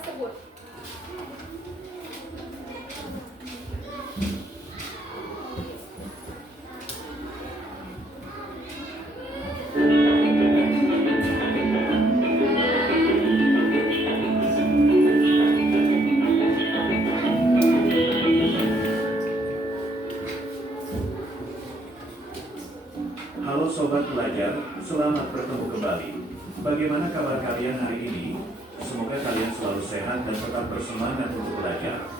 tersebut. Halo Sobat Belajar, selamat bertemu kembali. Bagaimana kabar kalian hari ini? Semoga kalian selalu sehat dan tetap bersemangat untuk belajar.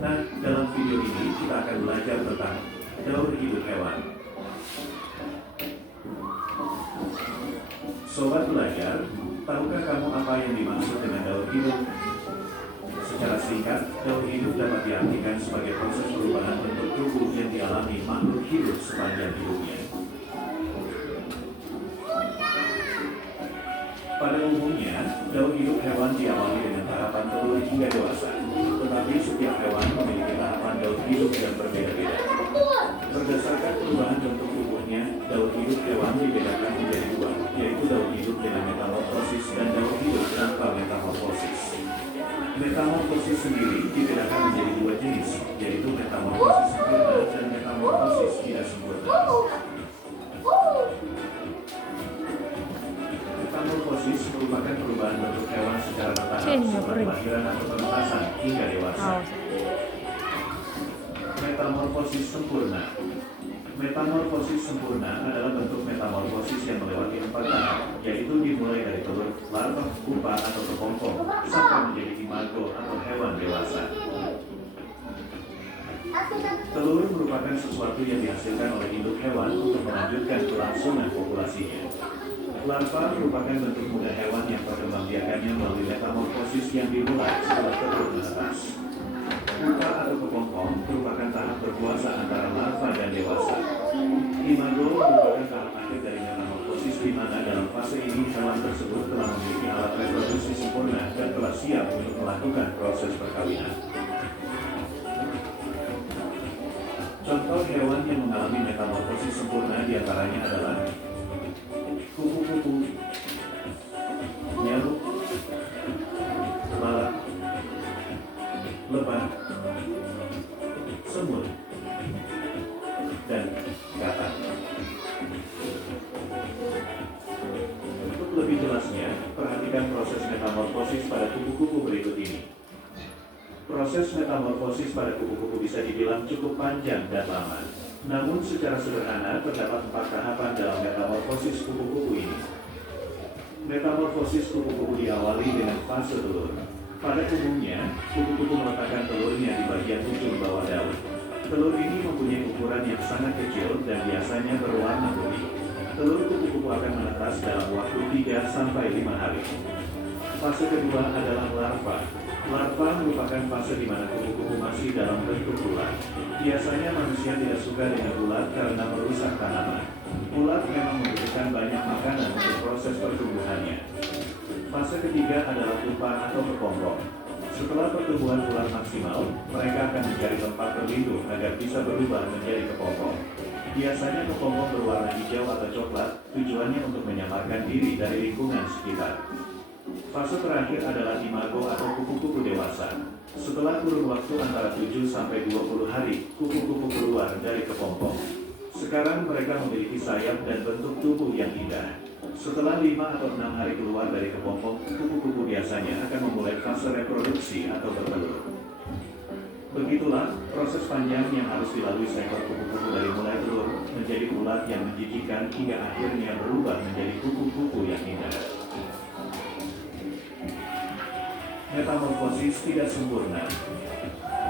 Nah, dalam video ini kita akan belajar tentang daur hidup hewan. Sobat Belajar, tahukah kamu apa yang dimaksud dengan daur hidup? Secara singkat, daur hidup dapat diartikan sebagai proses perubahan bentuk tubuh yang dialami makhluk hidup sepanjang hidupnya. Pada umumnya, daur hidup hewan diawali dengan tahapan telur hingga dewasa. Tetapi setiap hewan memiliki tahapan daur hidup yang berbeda-beda. Berdasarkan perubahan bentuk tubuhnya, daur hidup hewan dibedakan menjadi dua, yaitu daur hidup dengan metamorfosis dan daur hidup tanpa metamorfosis. Metamorfosis sendiri dibedakan menjadi dua jenis, yaitu metamorfosis sempurna dan metamorfosis tidak sempurna. Metamorfosis merupakan perubahan bentuk hewan secara bertahap setelah kelahiran atau penetasan hingga dewasa. Metamorfosis sempurna. Metamorfosis sempurna adalah bentuk metamorfosis yang melewati 4 tahap, yaitu dimulai dari telur, larva, pupa atau kepompong, sampai menjadi imago atau hewan dewasa. Telur merupakan sesuatu yang dihasilkan oleh induk hewan untuk melanjutkan kelangsungan populasinya. Larva merupakan bentuk muda hewan yang perkembangbiakannya melalui metamorfosis yang dimulai setelah telur menetas. Pupa atau kepompong merupakan tahap berkuasa antara larva dan dewasa. Imago merupakan tahap akhir dari metamorfosis di mana dalam fase ini hewan tersebut telah memiliki alat reproduksi sempurna dan telah siap untuk melakukan proses perkawinan. Contoh hewan yang mengalami metamorfosis sempurna diantaranya adalah kupu-kupu, nyamuk, lalat, lebah, semut, dan katak. Untuk lebih jelasnya, perhatikan proses metamorfosis pada kupu-kupu berikut ini. Proses metamorfosis pada kupu-kupu bisa dibilang cukup panjang dan lama. Namun secara sederhana terdapat 4 tahapan dalam metamorfosis kupu-kupu ini. Metamorfosis kupu-kupu diawali dengan fase telur. Pada umumnya, kupu-kupu meletakkan telurnya di bagian ujung bawah daun. Telur ini mempunyai ukuran yang sangat kecil dan biasanya berwarna putih. Telur kupu-kupu akan menetas dalam waktu 3-5 hari. Fase kedua adalah larva. Larva merupakan fase di mana kupu-kupu masih dalam bentuk ulat. Biasanya manusia tidak suka dengan ulat karena merusak tanaman. Ulat memang membutuhkan banyak makanan untuk proses pertumbuhannya. Fase ketiga adalah pupa atau kepompong. Setelah pertumbuhan ulat maksimal, mereka akan mencari tempat berlindung agar bisa berubah menjadi kepompong. Biasanya kepompong berwarna hijau atau coklat, tujuannya untuk menyamarkan diri dari lingkungan sekitar. Fase terakhir adalah imago atau kupu-kupu dewasa. Setelah kurun waktu antara 7-20 hari, kupu-kupu keluar dari kepompong. Sekarang mereka memiliki sayap dan bentuk tubuh yang indah. Setelah 5-6 hari keluar dari kepompong, kupu-kupu biasanya akan memulai fase reproduksi atau bertelur. Begitulah proses panjang yang harus dilalui seekor kupu-kupu dari mulai telur menjadi ulat yang menjijikan hingga akhirnya berubah menjadi kupu-kupu yang indah. Metamorfosis tidak sempurna.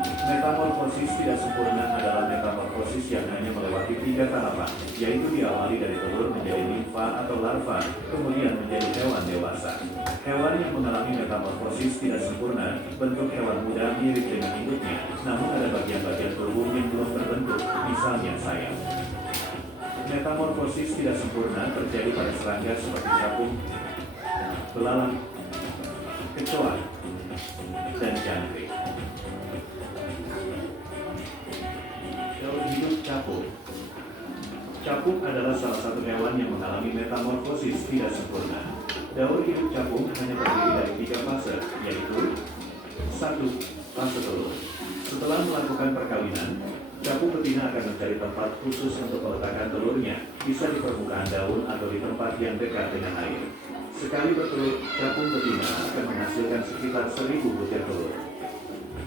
Metamorfosis tidak sempurna adalah metamorfosis yang hanya melewati 3 tahapan, yaitu diawali dari telur menjadi nimfa atau larva, kemudian menjadi hewan dewasa. Hewan yang mengalami metamorfosis tidak sempurna, bentuk hewan muda mirip dengan induknya, namun ada bagian-bagian tubuh yang belum terbentuk, misalnya sayap. Metamorfosis tidak sempurna terjadi pada serangga seperti capung, belalang, kecoa, dan jangkrik. Daur hidup capung. Capung adalah salah satu hewan yang mengalami metamorfosis tidak sempurna. Daur hidup capung hanya terdiri dari 3 fase, yaitu 1. Fase telur. Setelah melakukan perkawinan, capung betina akan mencari tempat khusus untuk meletakkan telurnya, bisa di permukaan daun atau di tempat yang dekat dengan air. Sekali bertelur, capung betina akan menghasilkan sekitar 1000 butir telur.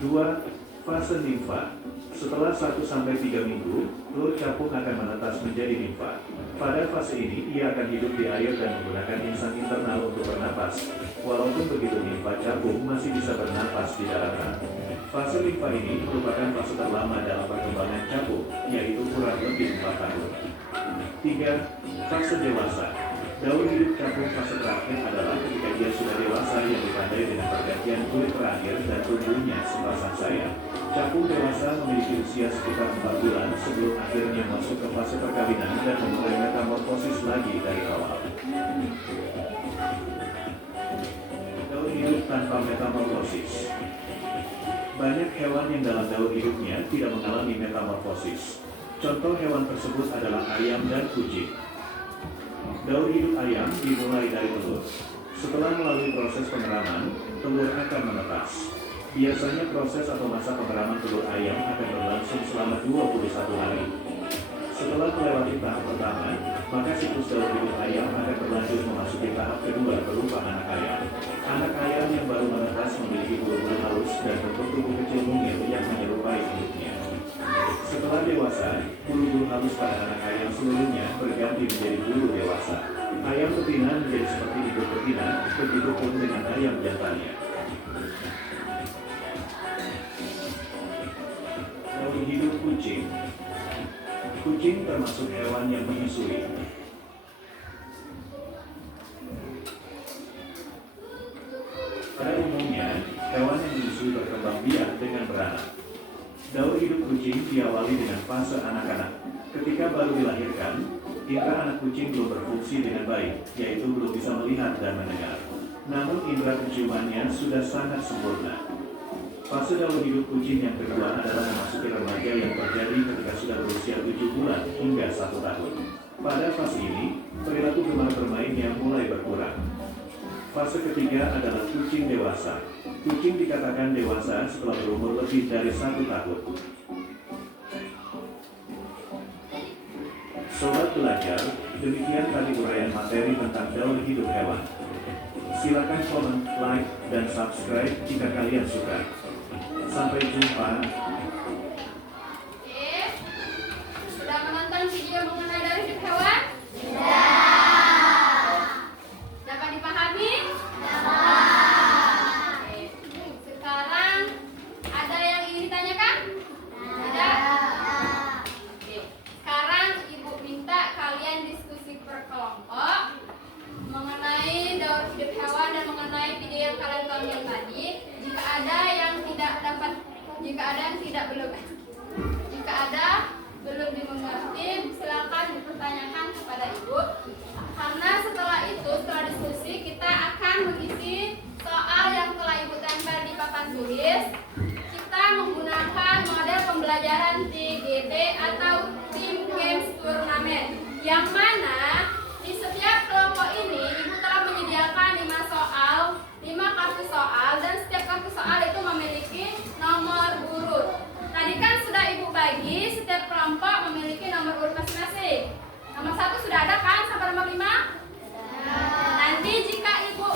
2. Fase nimfa. Setelah 1-3 minggu, telur capung akan menetas menjadi nimfa. Pada fase ini, ia akan hidup di air dan menggunakan insang internal untuk bernapas. Walaupun begitu, nimfa capung masih bisa bernapas di daratan. Fase nimfa ini merupakan fase terlama dalam perkembangan capung, yaitu kurang lebih 4 tahun. 3. Fase dewasa. Daur hidup capung fase terakhir adalah ketika dia sudah dewasa yang ditandai dengan pergantian kulit terakhir dan tumbuhnya sepasang sayap. Capung dewasa memiliki usia sekitar 4 bulan sebelum akhirnya masuk ke fase perkawinan dan memulai metamorfosis lagi dari awal. Daur hidup tanpa metamorfosis. Banyak hewan yang dalam daur hidupnya tidak mengalami metamorfosis. Contoh hewan tersebut adalah ayam dan kucing. Daur hidup ayam dimulai dari telur. Setelah melalui proses pengeraman, telur akan menetas. Biasanya proses atau masa pengeraman telur ayam akan berlangsung selama 21 hari. Setelah melewati tahap pertama, maka siklus daur hidup ayam akan berlanjut memasuki tahap kedua berupa anak ayam. Anak ayam yang baru menetas memiliki bulu-bulu halus dan bentuk tubuh kecil mungil yang menyerupai induknya. Setelah dewasa, bulu-bulu halus pada anak ayam seluruhnya berganti menjadi bulu dewasa. Ayam betina menjadi seperti induk betina, begitupun dengan ayam jantannya. Daur hidup kucing. Kucing termasuk hewan yang menyusui. Pada umumnya, hewan yang menyusui berkembang biak dengan beranak. Daur hidup kucing diawali dengan fase anak-anak. Ketika baru dilahirkan, indera anak kucing belum berfungsi dengan baik, yaitu belum bisa melihat dan mendengar. Namun indera penciumannya sudah sangat sempurna. Fase daur hidup kucing yang kedua adalah memasuki remaja yang terjadi ketika sudah berusia 7 bulan hingga 1 tahun. Pada fase ini, perilaku gemar bermainnya mulai berkurang. Fase ketiga adalah kucing dewasa. Kucing dikatakan dewasa setelah berumur lebih dari 1 tahun. Sobat belajar, demikian tadi uraian materi tentang daur hidup hewan. Silakan komen, like, dan subscribe jika kalian suka. Sampai jumpa. Sudah menonton video mengenai daur hidup hewan? Dapat dipahami? Sekarang ada yang ingin ditanyakan? Tidak? Sekarang Ibu minta kalian diskusi per kelompok mengenai daur hidup hewan dan mengenai video yang kalian tonton tadi. Jika ada yang belum dimengerti, silakan dipertanyakan kepada Ibu. Karena setelah diskusi kita akan mengisi soal yang telah Ibu tempel di papan tulis. Kita menggunakan model pembelajaran TGT atau Team Games Turnamen, yang mana di setiap kelompok ini Ibu telah menyediakan 5 kartu soal, dan setiap kartu soal itu memiliki nomor urut. Tadi kan sudah Ibu bagi, setiap kelompok memiliki nomor urut masing-masing. Nomor 1 sudah ada kan sampai nomor 5? Nanti jika Ibu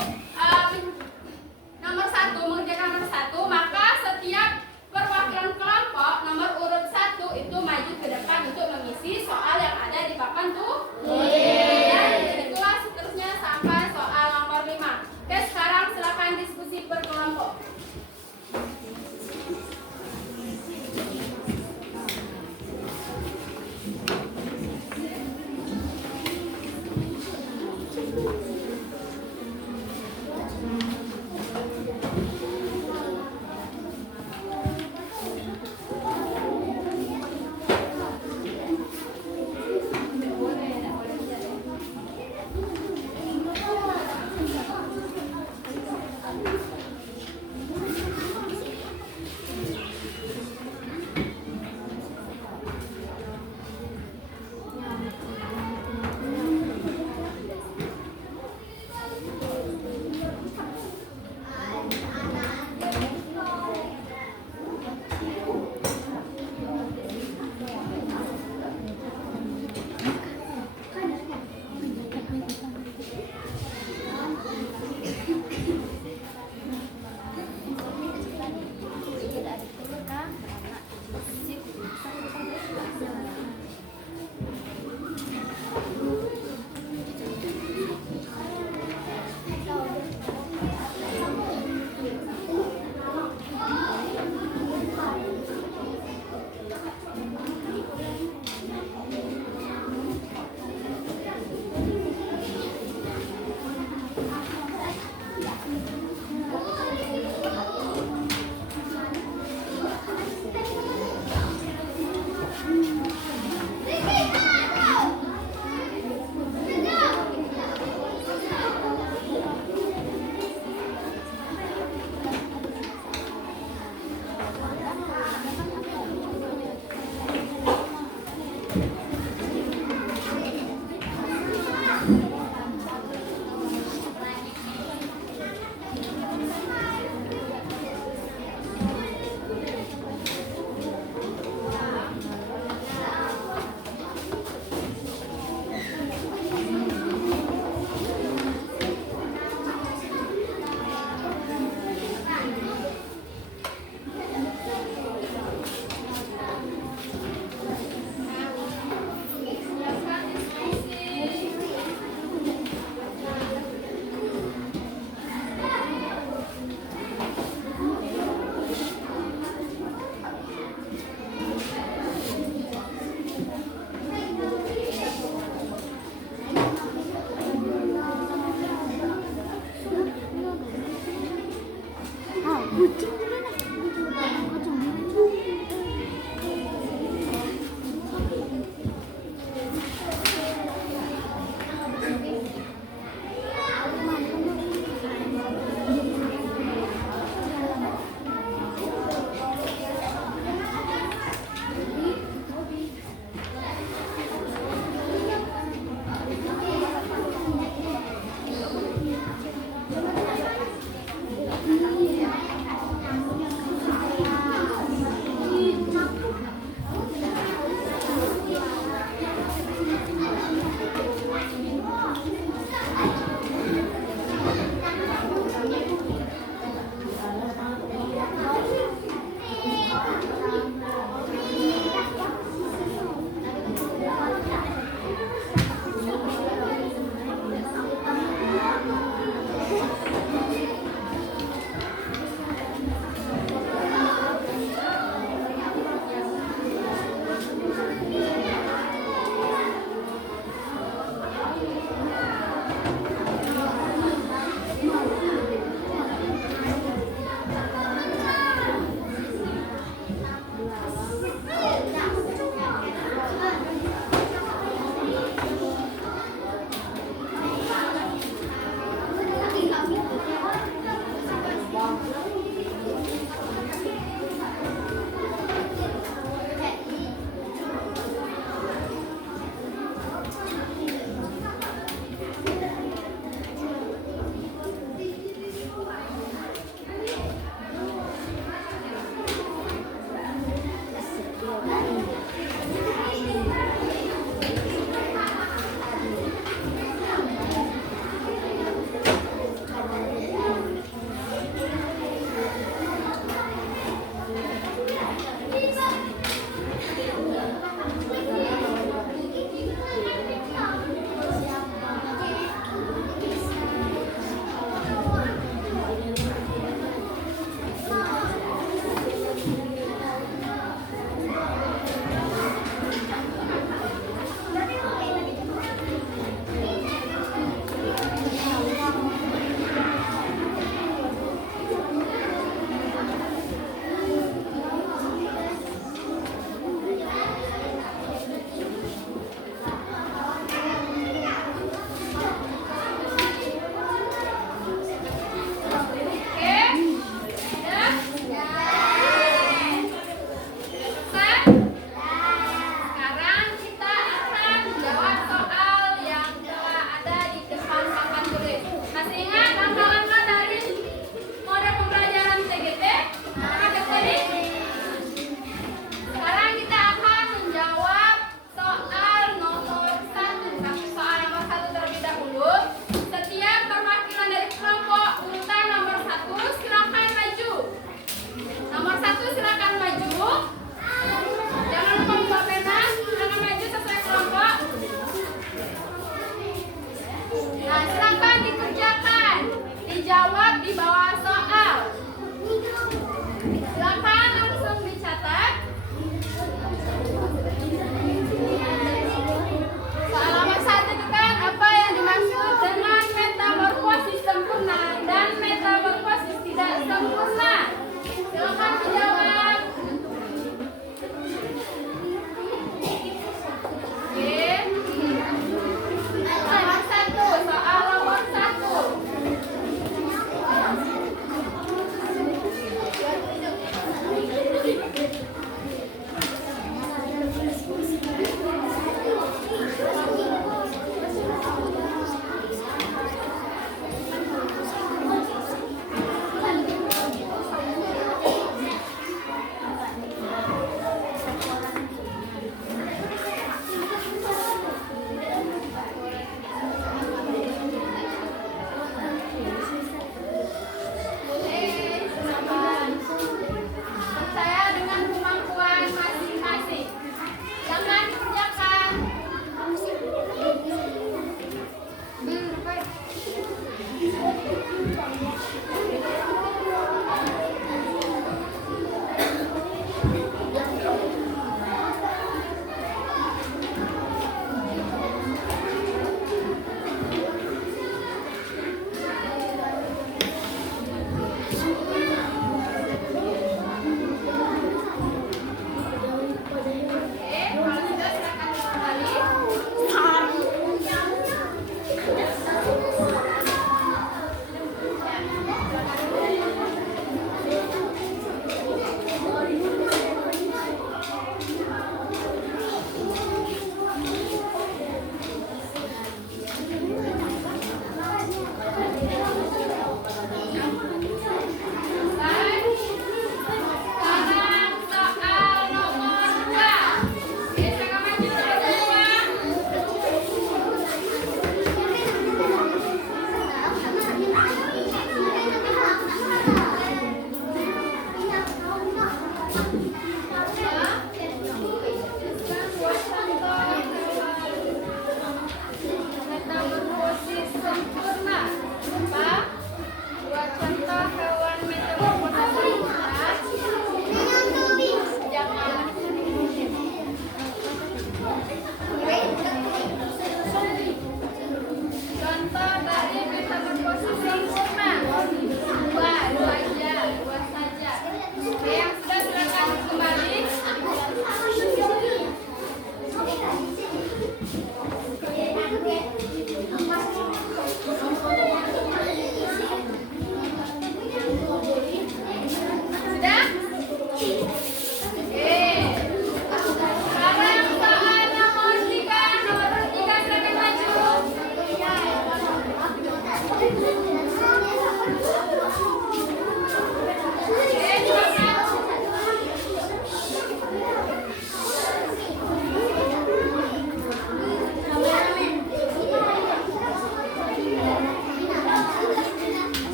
nomor 1 mengerjakan nomor 1, maka setiap perwakilan kelompok nomor urut 1 itu maju ke depan untuk mengisi soal yang ada di papan tulis. Dan itulah seterusnya sampai soal nomor 5. Oke, sekarang silakan diskusi per kelompok.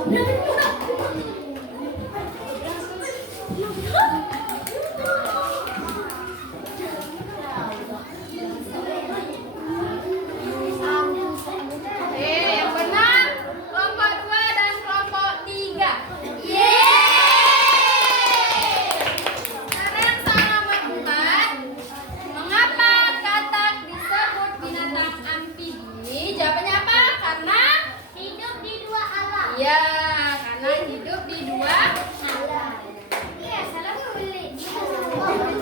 Yang benar kelompok 2 dan kelompok 3. Sekarang soal nomor 4. Mengapa katak disebut binatang amfibi? Jawabannya apa? Karena Hidup di dua alam. ya, karena hidup di dua. Iya, salah beli. Sekarang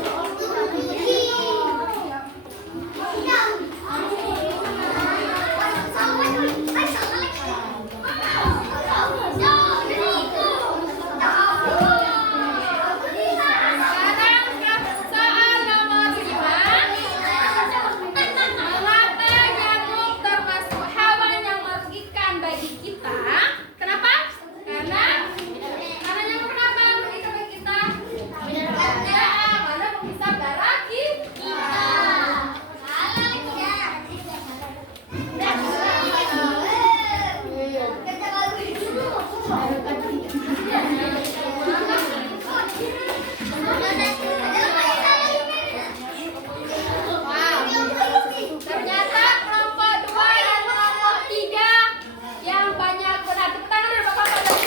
soal nomor 5. Mengapa nyamuk termasuk hewan yang merugikan bagi kita? Kenapa? Karena nyamuk kenapa merugikan bagi kita? Ya, karena menghisap darah kita. Wow. Ternyata kelompok 2 dan kelompok 3 yang banyak benar. Tepuk tangan dulu Bapak-bapak.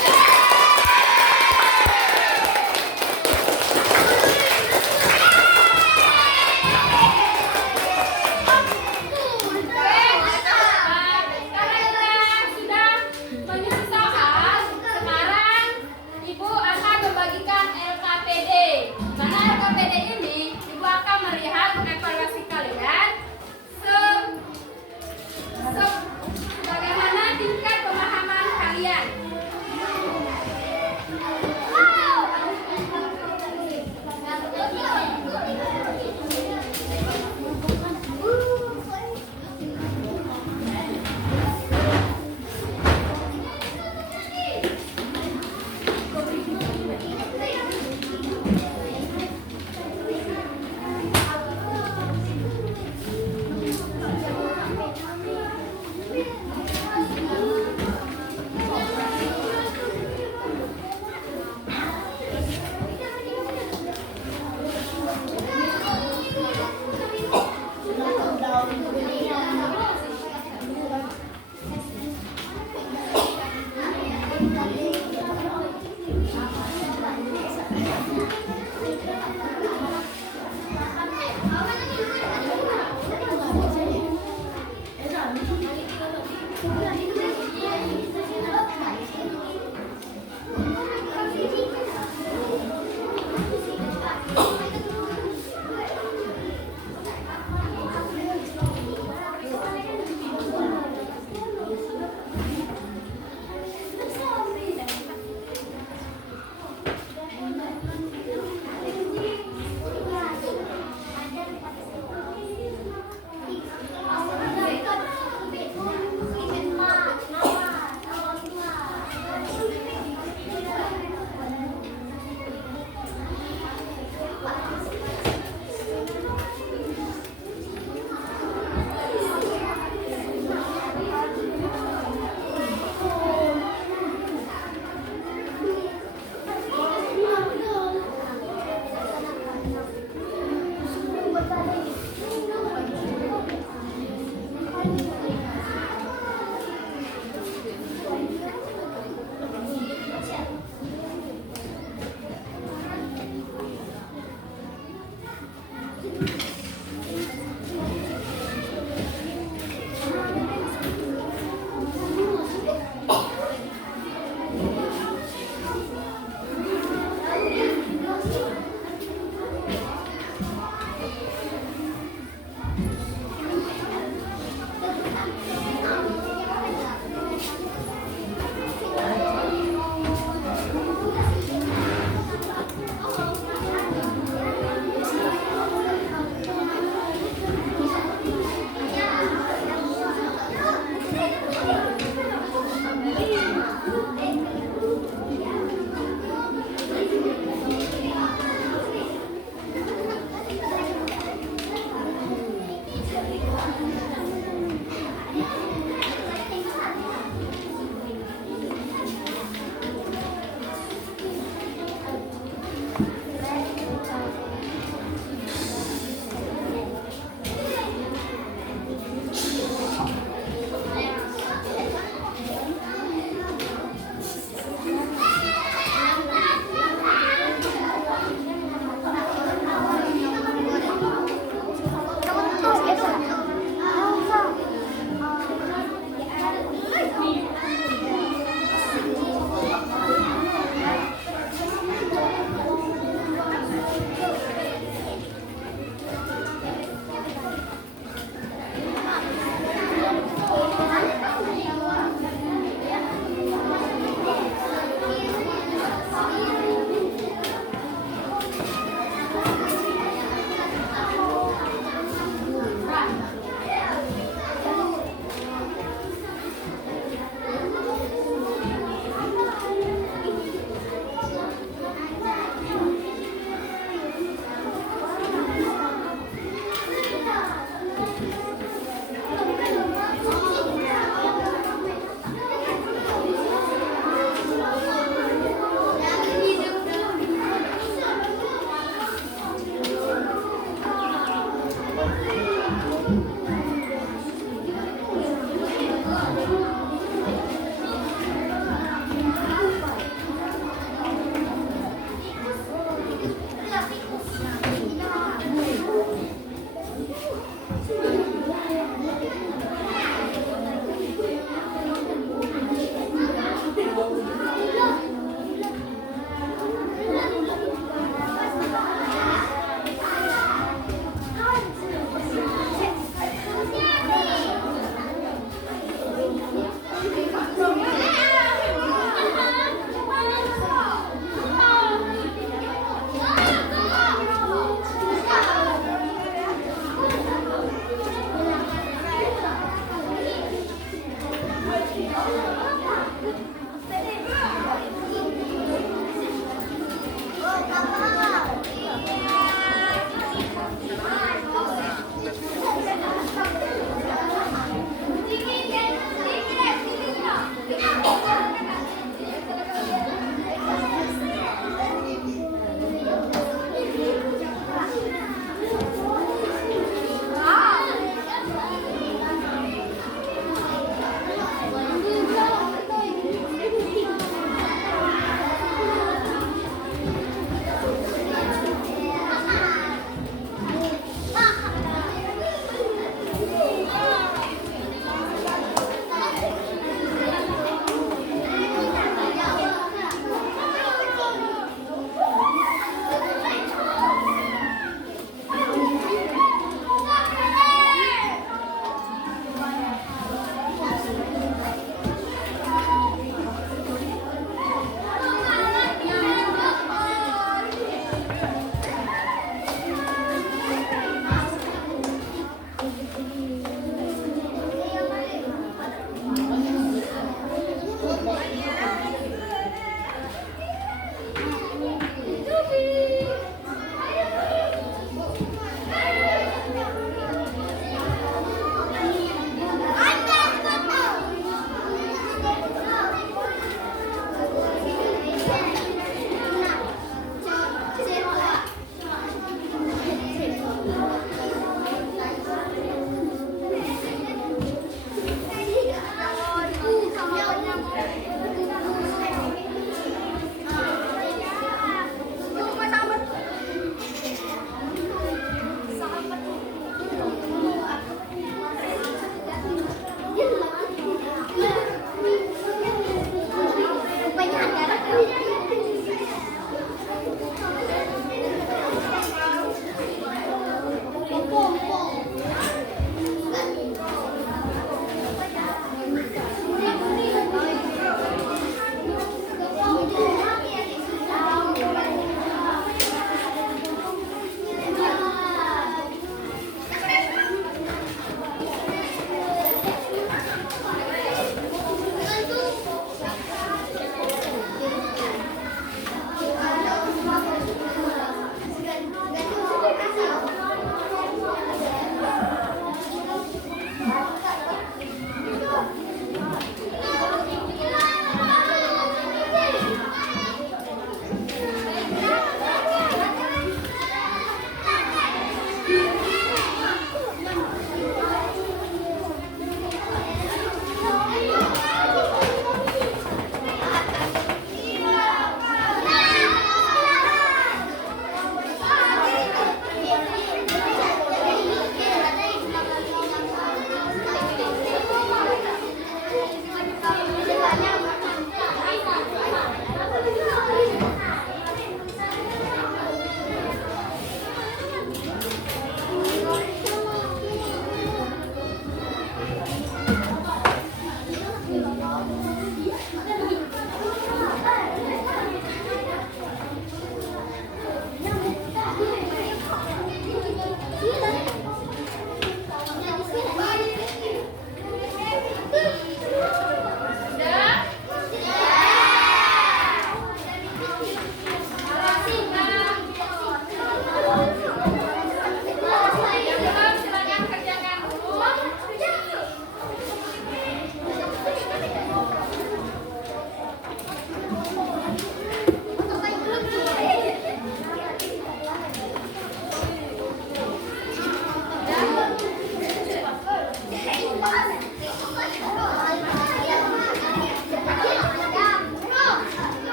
Sekarang kita sudah menyusun soal. Sekarang Ibu akan membagikan LKPD. Mana LKPD ini Ibu akan melihat evaluasi kalian bagaimana tingkat pemahaman kalian. Ibu.